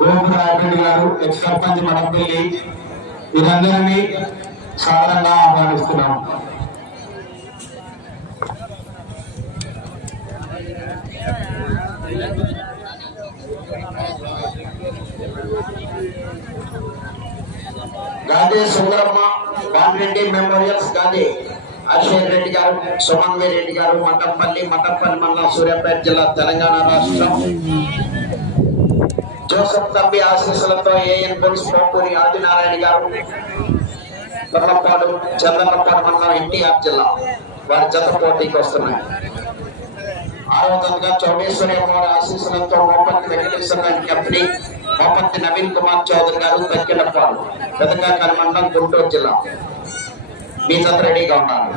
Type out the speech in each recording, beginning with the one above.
గోపుర గారు ఎక్స్ సర్పంచ్ మడపల్లి వీరందరినీ సాధారణంగా ఆహ్వానిస్తున్నాము. గాంధీ సుందరమ్మ బామిరెడ్డి మెమోరియల్స్ గాంధీ అశోక్ రెడ్డి గారు సుమన్వీ రెడ్డి గారు మటంపల్లి మటంపల్లి మండలం సూర్యాపేట జిల్లా తెలంగాణ రాష్ట్రం. జోసఫ్ తంబి ఆశీస్సులతో ఏఎన్ పోలీస్ పోపూరి ఆదినారాయణ గారు తొర్లపాడు చంద్రపాడు మండలం ఎన్టీఆర్ జిల్లా వారి జత పోటీకి వస్తున్నాయి. ఆరవ తరగతిగా చౌడేశ్వరి అమ్మవారి ఆశీస్సులతో మోపత్తి వెంకటేశ్వర కంపెనీ మోపత్తి నవీన్ కుమార్ చౌదరి గారు తక్కినపాడు పెదకాకర మండలం గుంటూరు జిల్లా. మీ జత రెడీగా ఉన్నారు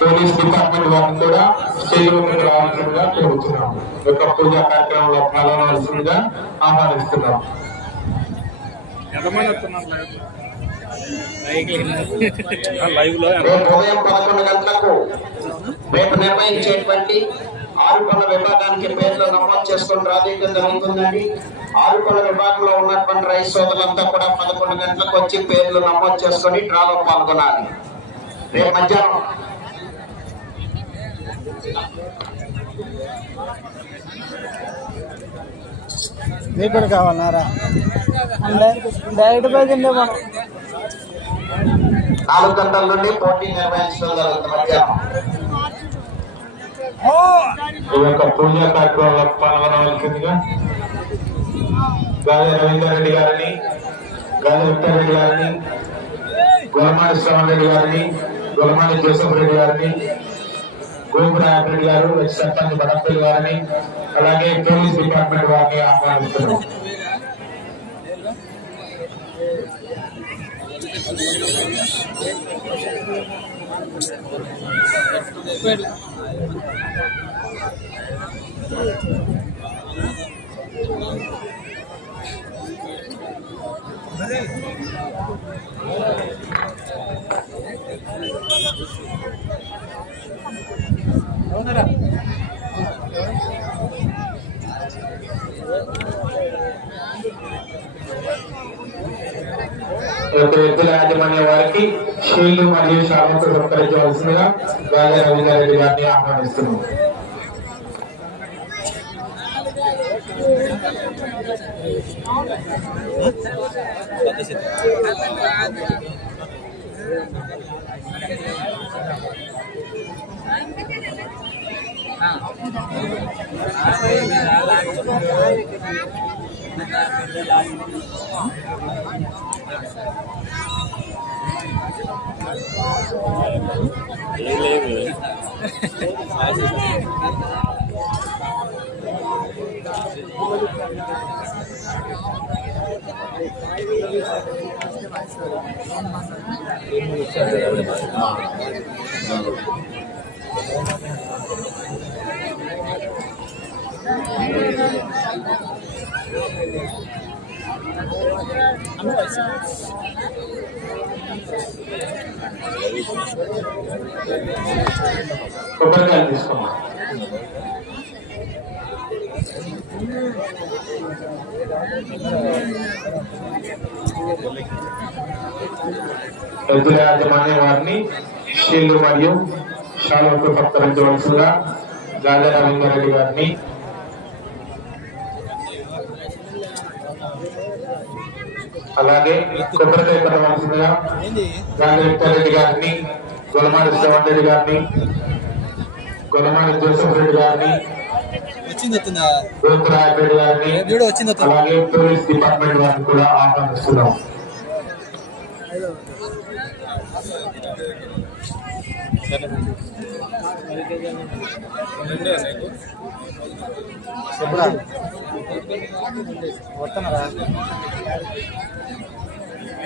పోలీస్ డిపార్ట్మెంట్ వారిని కూడా స్టేజ్ ముందుకు రావాల్సిందిగా కోరుతున్నాం యొక్క పూజా కార్యక్రమంలో పాల్గొనవలసిందిగా ఆహ్వానిస్తున్నాం లైవ్లో? రేపు ఉదయం పదకొండు గంటలకు రేపు నిర్వహించేటువంటి ఆరుకొండ విభాగానికి పేర్లు నమోదు చేసుకుని రాజీయం జరుగుతుందండి ఆరుకొండ విభాగంలో ఉన్నటువంటి రైతు సోదరులంతా కూడా పదకొండు గంటలకు వచ్చి పేర్లు నమోదు చేసుకొని డ్రాలో పాల్గొనాలి. రేపు మధ్యాహ్నం మీకు కూడా కావాలన్నారా? డైరెక్ట్ పోయిందే మనం నాలుగు గంటల నుండి పోటీ నిర్వహించడం జరుగుతుంది మధ్యాహ్నం ఈ యొక్క పూజా కార్యక్రమంలో పాల్గొనవలసిందిగా గాలి రవీందర్ రెడ్డి గారిని గాలి విక్టర్ రెడ్డి గారిని గులమాడి శ్రవణ్ రెడ్డి గారిని గులమాడి జోసఫ్ రెడ్డి గారిని గోపుర రెడ్డి గారు ఎక్స్ సర్పంచ్ బడపల్లి గారిని అలాగే పోలీస్ డిపార్ట్మెంట్ వారిని ఆహ్వానిస్తున్నాం. ఈ యొక్క ఎద్దుల యాజమాన్య వారికి షీల్డ్ మరియు శాలతో సత్కరించవలసిందిగా గాలి రవీందర్ రెడ్డి గారిని ఆహ్వానిస్తున్నాం. Ele lembra, కొబ్బరికాయలు తీసుకున్నాం. ఎద్దుల యాజమాన్య వారిని షీల్డ్ మరియు షాలకు సత్కరించవలసిందిగా గాలి రవీందర్ రెడ్డి గారిని అలాగే కొబ్బరికాయ విక్టర్ రెడ్డి గారిని గులమాడి శ్రవణ్ రెడ్డి గారిని గులమాడి జోసఫ్ రెడ్డి గారిని గోపురాయ్ రెడ్డి గారిని అలాగే పోలీస్ డిపార్ట్మెంట్ వారిని కూడా ఆహ్వానిస్తున్నాం.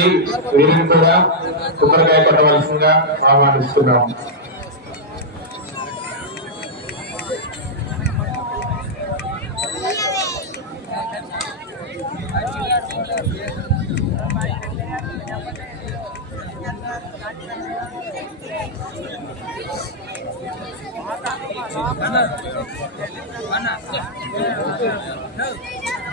ఉంది వీరిని కూడా కుక్కరకాయ కొట్టవలసిందిగా ఆహ్వానిస్తున్నాం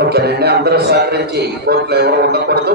ఓకేనండి అందరూ సహకరించి కోర్టులో ఎవరు ఉండకూడదు.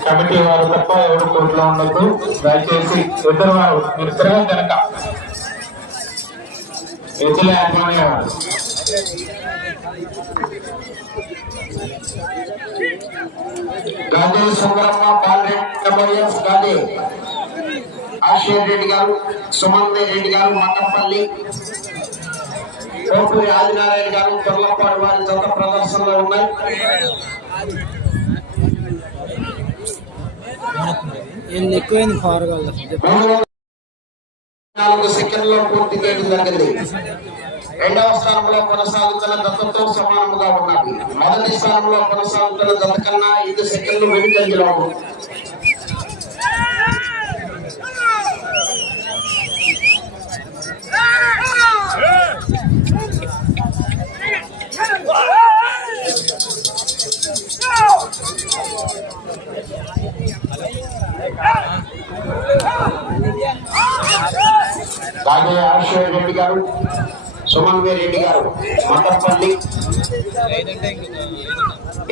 కమిటీ వారు తప్ప ఎవరు కోర్టులో ఉండదు దయచేసి ఇద్దరు వారు మీరు తిరగదు కనుక ఎద్దుల యాజమాన్య వారు గాంధీ సుందరమ్మ బాలరెడ్డి గాంధీ ఆశీర్ రెడ్డి గారు సుమంది రెడ్డి గారు మండపల్లి కోటూరి ఆదినారాయణ గారు తొర్లపాడు వారి జత ప్రదర్శనలో ఉన్నాయి. ఎక్కువైంది ఫార్ వాళ్ళు మూడు వందల నాలుగు సెకండ్లో పూర్తి చేయడం జరిగింది రెండవ స్థానంలో కొనసాగుతున్న దత్తతో సమానముగా ఉన్నది. మొదటి స్థానంలో కొనసాగుతున్న దత్త కన్నా ఐదు సెకండ్లు వెనుకంజలో ఆశ్వర్ రెడ్డి గారు సుమన్వీ రెడ్డి గారు మండపల్లి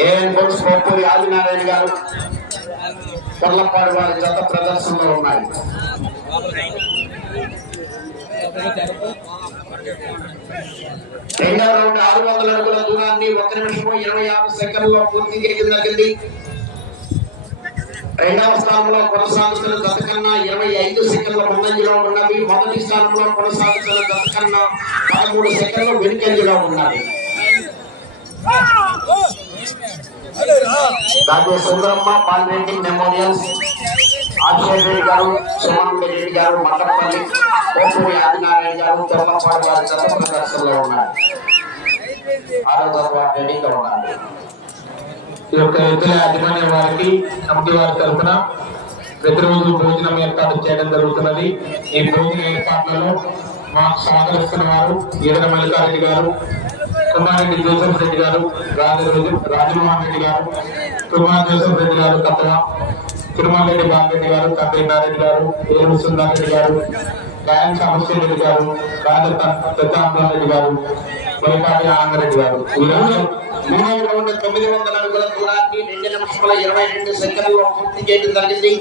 ఏఎన్ బోల్స్ పోపూరి ఆదినారాయణ గారు కొర్లపాడు వారి గత ప్రదర్శనలో ఉన్నాయి. రెండవ రౌండ్ ఆరు వందల అడుగుల దూరాన్ని ఒక నిమిషము ఇరవై ఆరు సెకండ్లో పూర్తి చేయడం జరిగింది రెండవ స్థానంలో కొనసాగుతున్న జత కన్నా ఇరవై ఐదు సెకండ్ల ముందంజలో ఉన్నవి. మొదటి స్థానంలో కొనసాగుతున్న జత కన్నా పదమూడు సెకండ్లు వెనుకంజలో ఉన్నవి. డాక్టర్ సుందరమ్మ పాల్రెడ్డి మెమోరియల్స్ అభిషేక్ రెడ్డి గారు సుమన్ రెడ్డి గారు మట్టపల్లి కోపూరి ఆదినారాయణ గారు తెల్లపాడు గారు జత ప్రదర్శనలో ఉన్నారు. ఆరో రెడీగా ఉన్నారు. ఈ యొక్క ఎద్దుల యాజమాన్య వారికి కమిటీ వారి తరఫున ప్రతిరోజు భోజనం ఏర్పాటు చేయడం జరుగుతున్నది. ఈ భోజన ఏర్పాట్లలో మాకు సహకరిస్తున్న వారు ఈదన మల్లికారెడ్డి గారు కుమారెడ్డి జోసఫ్ రెడ్డి గారు రాజు రాజమోహన్ రెడ్డి గారు కుమార్ జోసఫ్ రెడ్డి గారు కత్తవ తిరుమల రెడ్డి బాలరెడ్డి గారు తండ్రి నారెడ్డి గారు ఏరు సుందర్ రెడ్డి గారు గాయం సమస్య రెడ్డి గారు రాజ దత్తాంబరెడ్డి గారు మల్లికార్జున ఆనందరెడ్డి గారు ఈరోజు మూడవ రౌండ్ తొమ్మిది వందల అడుగుల దూరాన్ని రెండు నిమిషముల ఇరవై రెండు సెకండ్లలో పూర్తి చేయడం జరిగింది.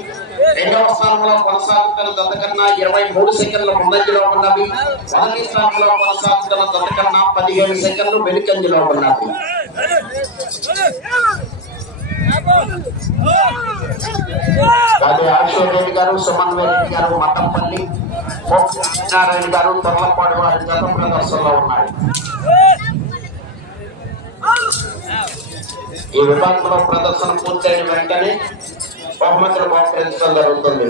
రెండవ స్థానంలో కొనసాగుతున్న జత కన్నా ఇరవై మూడు సెకండ్ల ముందంజలో ఉన్నవి మొదటి స్థానంలో కొనసాగుతున్న జత కన్నా పదిహేడు సెకండ్లు. వెనుకంజలో ఉన్నవి అదే రెడ్డి గారు సుమన్వయ్ రెడ్డి గారు మతంపల్లి సత్యనారాయణ గారు తొర్లపాడు వారి గత ప్రదర్శనలో ఉన్నాయి ఈ విభాగంలో ప్రదర్శన పూర్తయిన వెంటనే బహుమతులు బహుకరించడం జరుగుతుంది.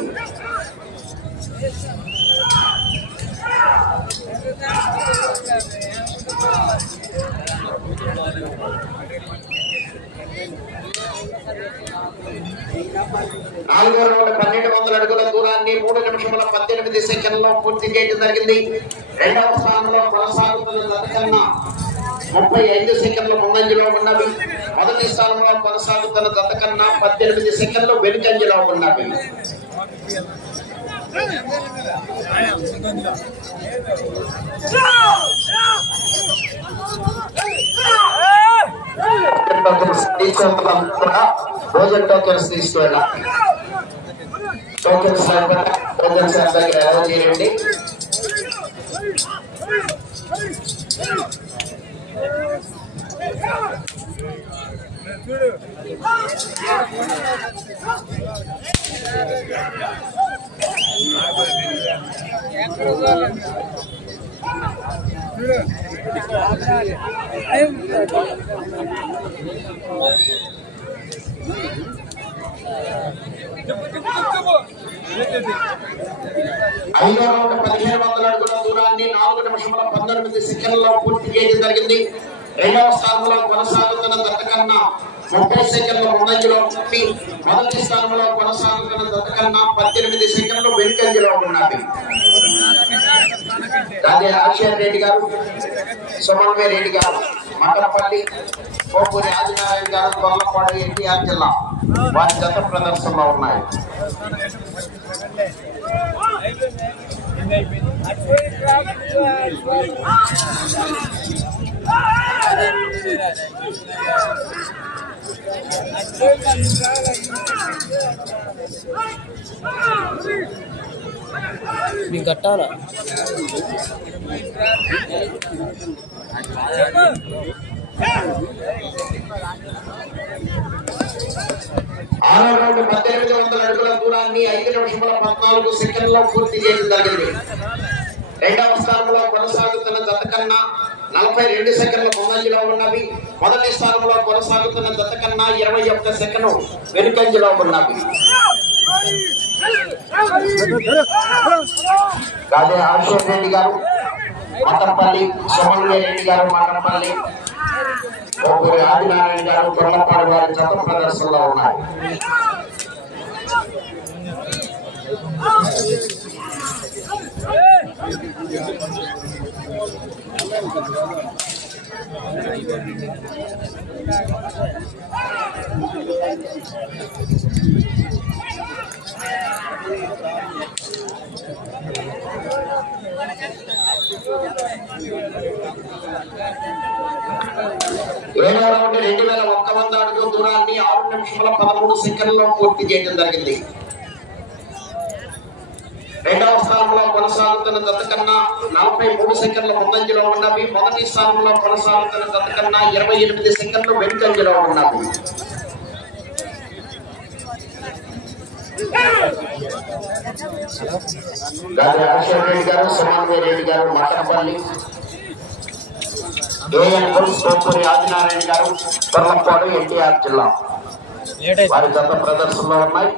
నాలుగో రౌండ్ పన్నెండు వందల అడుగుల దూరాన్ని మూడు నిమిషముల పద్దెనిమిది సెకండ్లో పూర్తి చేయడం జరిగింది. రెండవ స్థానంలో కొనసాగుతున్న దత్తకన్నా ముప్పై ఐదు సెకండ్ల ముందంజలో ఉన్నవి. మొదటి స్థానంలో కొనసాగుతున్న జత కన్నా పద్దెనిమిది సెకండ్లు వెనుకంజలో ఉన్నవి. తీసుకుంటున్నాం భోజన టోకెన్స్ తీసుకువెళ్ళాలి టోకెన్స్ భోజన శాల దగ్గర ఎలా చేయండి ఐదో రౌండ్ పదిహేను వందల అడుగుల దూరాన్ని నాలుగు నిమిషముల పంతొమ్మిది సెకండ్లలో పూర్తి చేయడం జరిగింది రెండవ స్థానంలో కొనసాగుతున్న దత్త కన్నా ముప్పై సెకండ్ల ముందంజలో ఉండి మొదటి స్థానంలో కొనసాగుతున్న దత్త పద్దెనిమిది సెకండ్లు వెనుకంజలో ఉన్నవి అదే ఆశీర్ రెడ్డి గారు సుమన్వయ్ రెడ్డి గారు మండలపల్లి కోపూరి ఆదినారాయణ గారు కొల్లపాడు ఎన్టీఆర్ జిల్లా. వారి జత ప్రదర్శనలో ఉన్నాయి. మీకు కట్టాలా? ఆరో రౌండ్ పద్దెనిమిది వందల అడుగుల దూరాన్ని ఐదు నిమిషముల పద్నాలుగు సెకండ్లో పూర్తి చేయడం జరిగింది. రెండవ స్థానంలో కొనసాగుతున్న జత కన్నా నలభై రెండు సెకండ్ల ముందంజలో ఉన్నవి. మొదటి స్థానంలో కొనసాగుతున్న జత కన్నా ఇరవై ఒక్క సెకండ్ వెనుకంజలో ఉన్నవి. రాజే అశోక్ రెడ్డి గారు మట్టంపల్లి సుమన్వయ్ రెడ్డి గారు మట్టంపల్లి ఒకరి ఆదినారాయణ గారు తొండపాడు వారి జత ప్రదర్శనలో ఉన్నాయి you. రౌండ్ రెండు వేల ఒక్క వంద అడుగుల దూరాన్ని ఆరు నిమిషముల పదమూడు సెకండ్లో పూర్తి చేయడం జరిగింది. రెండవ స్థానంలో కొనసాగుతున్న దత్తకన్నా కన్నా నలభై మూడు సెకండ్ల ముందంజలో ఉన్నవి. మొదటి స్థానంలో కొనసాగుతున్న దత్తకన్నా కన్నా ఇరవై ఎనిమిది సెకండ్లు వెనుకంజలో ఉన్నవి. గాలి గారు సుమన్వీ రెడ్డి గారు మట్టపల్లి ఏఎన్ పుల్స్ ఆదినారాయణ గారు తొర్లపాడు ఎన్టీఆర్ జిల్లా వారి ప్రదర్శనలో ఉన్నాయి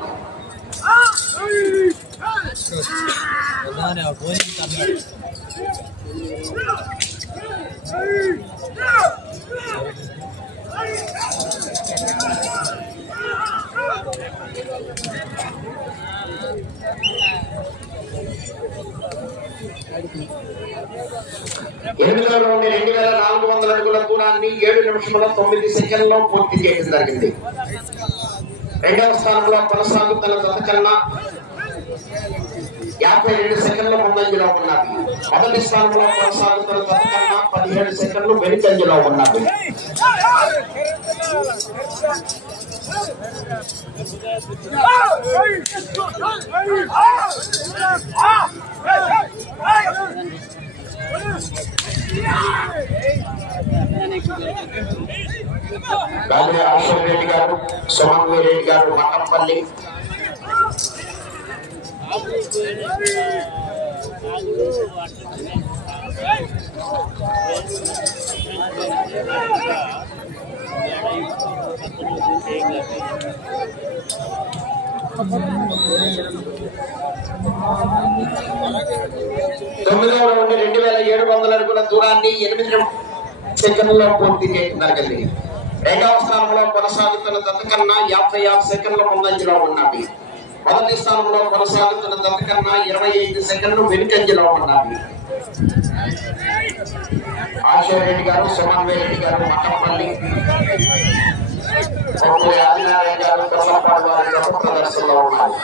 ఎనిమిదిలో నుండి రెండు వేల నాలుగు వందల అడుగుల దూరాన్ని ఏడు నిమిషముల తొమ్మిది సెకండ్లో పూర్తి చేయడం జరిగింది రెండవ స్థానంలో కొనసాగుతున్న జత కన్నా యాభై ఏడు సెకండ్ల ముందంజలో ఉన్నది మొదటి స్థానంలో కొనసాగుతున్న జత కన్నా పదిహేడు సెకండ్లు వెనుకంజలో ఉన్నది గాలి అశోక్ రెడ్డి గారు సుమన్వీ రెడ్డి గారు మట్టంపల్లి తొమ్మిదవ నుండి రెండు వేల ఏడు వందల అడుగుల దూరాన్ని ఎనిమిది సెకండ్లలో పూర్తి చేయడం జరిగింది. రెండవ స్థానంలో కొనసాగుతున్న దత్త యాభై ఆరు సెకండ్ల ముందంజలో ఉన్నవి. మొదటి స్థానంలో కొనసాగుతున్న దత్త ఇరవై ఐదు సెకండ్లు వెనుకంజలో ఉన్నవి. ఆశయ రెడ్డి గారు సుమన్వయ రెడ్డి గారు మట్టంపల్లి ఒక్కో ఆదినారాయణ గారు కొల్లపాడు వారి గొప్ప ప్రదర్శనలో ఉన్నారు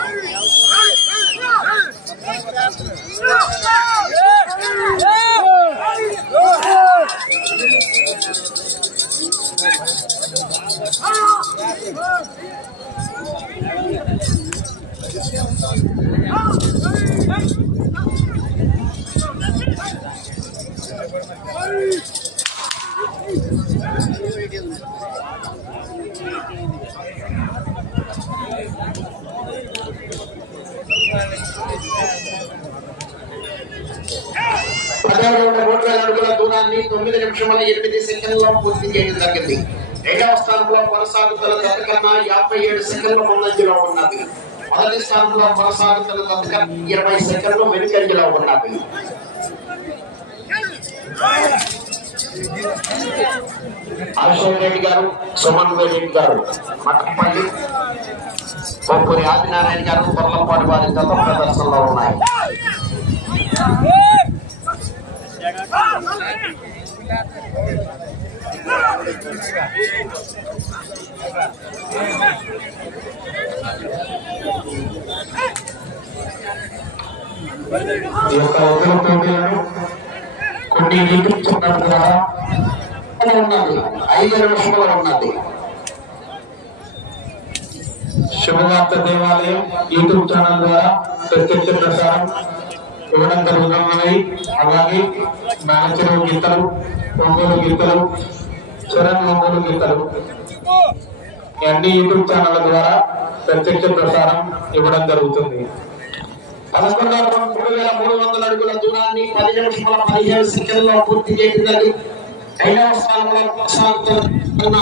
పదహారు వందల మూడు వేల అడుగుల దూరాన్ని తొమ్మిది నిమిషముల ఎనిమిది సెకండ్లలో పూర్తి చేయడం జరిగింది. రెండవ స్థానంలో కొనసాగుతున్న గతకన్నా యాభై ఏడు సెకండ్ల ముందంజలో ఉన్నది. మొదటి స్థానంలో కొనసాగుతున్న జత ఇరవై సెకండ్లు వెనుకంజలో ఉన్నది. అశోక్ రెడ్డి గారు సుమన్ రెడ్డి గారు మట్టపల్లి పొప్పూరి ఆదినారాయణ గారు కొల్లపాటి వారి గత ప్రదర్శనలో ఉన్నాయి. ఈ యొక్క ఉత్తర పోటీలను కొన్ని యూట్యూబ్ కదా ఉన్నది ఐదు నిమిషములు ఉన్నది శివగార్త దేవాలయం యూట్యూబ్ ఛానల్ ద్వారా ప్రత్యక్ష ప్రసారం ఇవ్వడం జరుగుతున్నది. అలాగే నాగచెరువు గీతలు ఒంగోలు గీతలు చరణ్ ఒంగోలు గీతలు. ఈ అన్ని యూట్యూబ్ ఛానల్ ద్వారా ప్రత్యక్ష ప్రసారం ఇవ్వడం జరుగుతుంది. పదకొండవ మూడు వేల మూడు వందల అడుగుల దూరాన్ని పది నిమిషముల పదిహేడు సెకండ్లో పూర్తి చేసిందని ఐదవ స్థానంలో కొనసాగుతున్న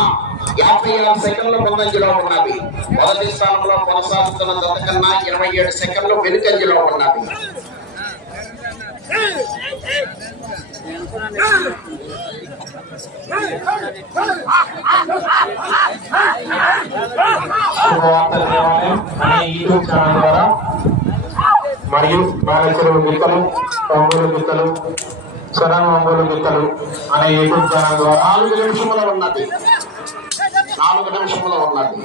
యాభై ఆరు సెకండ్ల ముందంజలో ఉన్నవి. మొదటి స్థానంలో కొనసాగుతున్న జత కన్నా ఇరవై ఏడు సెకండ్లు వెనుకంజలో ఉన్నవి. శుభవార్తల దేవాలయం అనే యూట్యూబ్ ఛానల్ ద్వారా మరియు నాగచెరువు గీతలు ఒంగోలు గీతలు చరణ్ ఒంగోలు గీతలు అనే యూట్యూబ్ ఛానల్ ద్వారా నాలుగు నిమిషముల ఉన్నది. నాలుగు నిమిషముల ఉన్నది.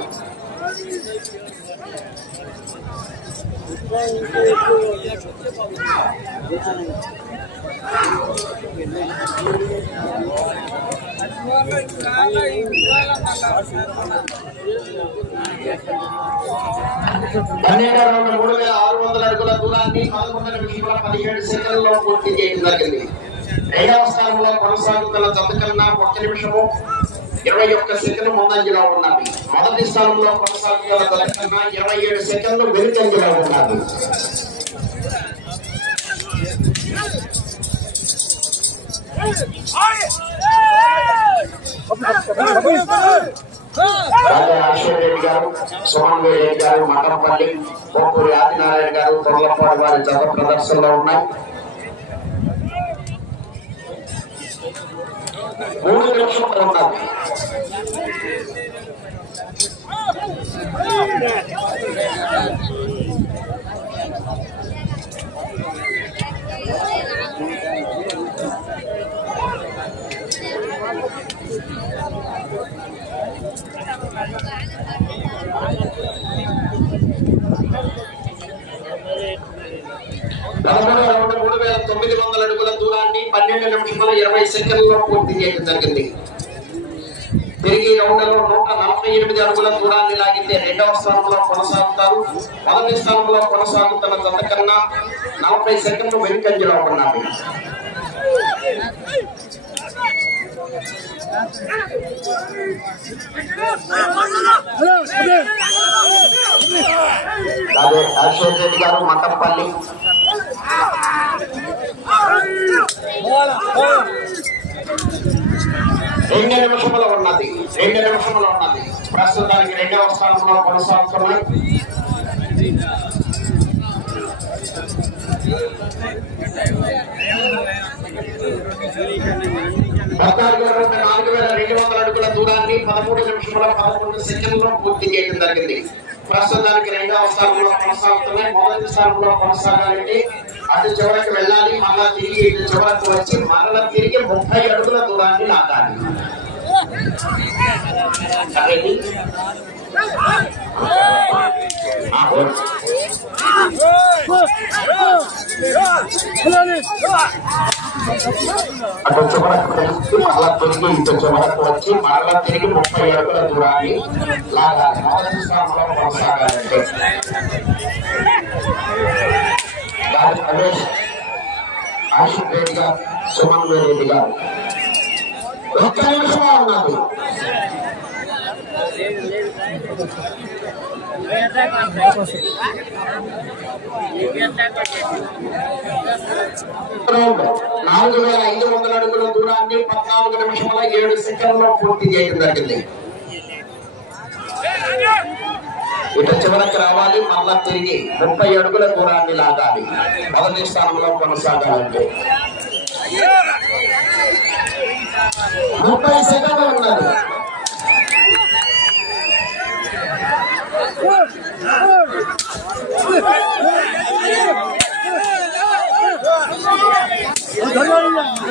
పన్నెండు రెండు మూడు వేల ఆరు వందల అడుగుల దూరాన్ని పదకొండు నిమిషముల పదిహేడు సెకండ్లో పూర్తి చేయడం జరిగింది. రెండవ స్థానంలో కొనసాగుతున్న జత కన్నా ఒక్క నిమిషము ఇరవై ఒక్క సెకండ్ ముందంజలో ఉన్నది మొదటి స్థానంలో కొనసాగుతున్న ఇరవై ఏడు సెకండ్లు వెనుకంజలో ఉన్నారు రాజా గారు సోమన్ రెడ్డి గారు మఠంపల్లి పోపూరి ఆదినారాయణ గారు తొర్లపాడు వారి జత ప్రదర్శనలో ఉన్నాయి. మూడు నిమిషాలు ఉన్నారు పదమూడవ మూడు వేల తొమ్మిది వందల అడుగుల దూరాన్ని పన్నెండు నిమిషముల ఇరవై సెకండ్లలో పూర్తి చేయడం జరిగింది. తిరిగి రౌండ్లో నూట నలభై ఎనిమిది అడుగుల దూరాన్ని లాగితే రెండవ స్థానంలో కొనసాగుతారు. మొదటి స్థానంలో కొనసాగుతున్న జత కన్నా నలభై సెకండ్లు వెనుకంజలో ఉన్నారు. అదే అశోక్ రెడ్డి గారు మట్టంపల్లి రెండు నిమిషముల ఉన్నది. రెండు నిమిషముల ఉన్నది. ప్రస్తుతానికి రెండవ స్థానంలో కొనసాగుతున్నాయి పద్నాలుగు వందల నాలుగు వేల రెండు వందల అడుగుల దూరాన్ని పదమూడు నిమిషముల పదకొండు సెకండ్లో పూర్తి చేయడం జరిగింది. ప్రస్తుతానికి రెండవ స్థానంలో కొనసాగుతున్నాయి. మొదటి స్థానంలో కొనసాగాలంటే అటు చివరికి వెళ్ళాలి మళ్ళా తిరిగి ఇటు చివరకు వచ్చి మరలా తిరిగి ముప్పై అడుగుల దూరాన్ని లాగాలి సరేండి? ఆ, ఓకే. అటు చివరకు వెళ్ళి మళ్ళా తిరిగి ఇటు చివరకు వచ్చి మరలా తిరిగి ముప్పై అడుగుల దూరాన్ని లాగాలి మొదటి స్థానంలో కొనసాగాలంటే దాని ప్రవేశ్ ఆశిక్ రెడ్డి గారు సుమన్ రెడ్డి గారు ఒక్క నిమిషమే ఉన్నది రౌండ్ నాలుగు వేల ఐదు వందల అడుగుల దూరాన్ని పద్నాలుగు నిమిషముల ఏడు సెకండ్లో పూర్తి చేయడం జరిగింది. ఇటు చివరకు రావాలి మళ్ళా తిరిగి ముప్పై అడుగుల దూరాన్ని లాగాలి. మొదటి స్థానంలో కొనసాగాలంటే. ముప్పై సెకండ్లు ఉన్నది ధన్యవాదాలు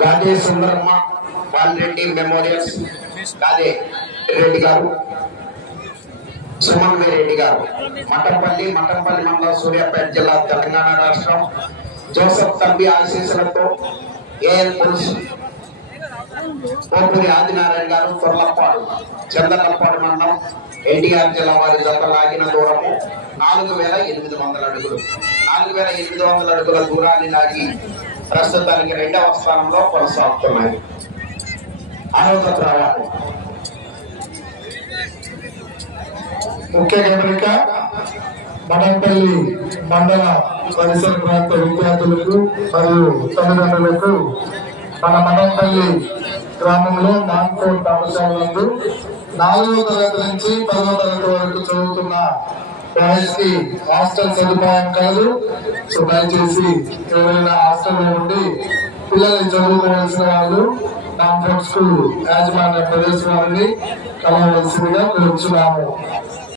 గాదే సుందరమ్మ బాలిరెడ్డి మెమోరియల్స్ గాదే రెడ్డి గారు సుమన్ రెడ్డి గారు. మఠంపల్లి మఠంపల్లి మండలం సూర్యాపేట జిల్లా తెలంగాణ రాష్ట్రం. జోసఫ్ తంబి ఆశీస్సులతో ఏఎన్ పురుష్ పోపురి ఆదినారాయణ గారు తొర్లప్పాడు చందలప్పాడు మండలం. ఎన్టీఆర్ జిల్లా వారి జత లాగిన దూరము నాలుగు వేల ఎనిమిది వందల అడుగులు. నాలుగు వేల ఎనిమిది వందల అడుగుల దూరాన్ని లాగి ప్రస్తుతానికి రెండవ స్థానంలో కొనసాగుతున్నాయి. ఆరోగ్య రావాలి ముఖ్య గమనిక మనంపల్లి మండల పరిసర ప్రాంత విద్యార్థులకు మరియు తల్లిదండ్రులకు మన మనంపల్లి గ్రామంలో నాన్కోట్ పాఠశాల నందు నాలుగో తరగతి నుంచి పదవ తరగతి వరకు చదువుతున్న బాయ్స్కి హాస్టల్ సదుపాయం కాదు. సో దయచేసి ఎవరైనా హాస్టల్లో ఉండి పిల్లల్ని చదువుకోవాల్సిన వాళ్ళు నా ఫ్రెండ్స్ యాజమాన్య ప్రదేశం నుండి కలవలసిందిగా పిలుచున్నాము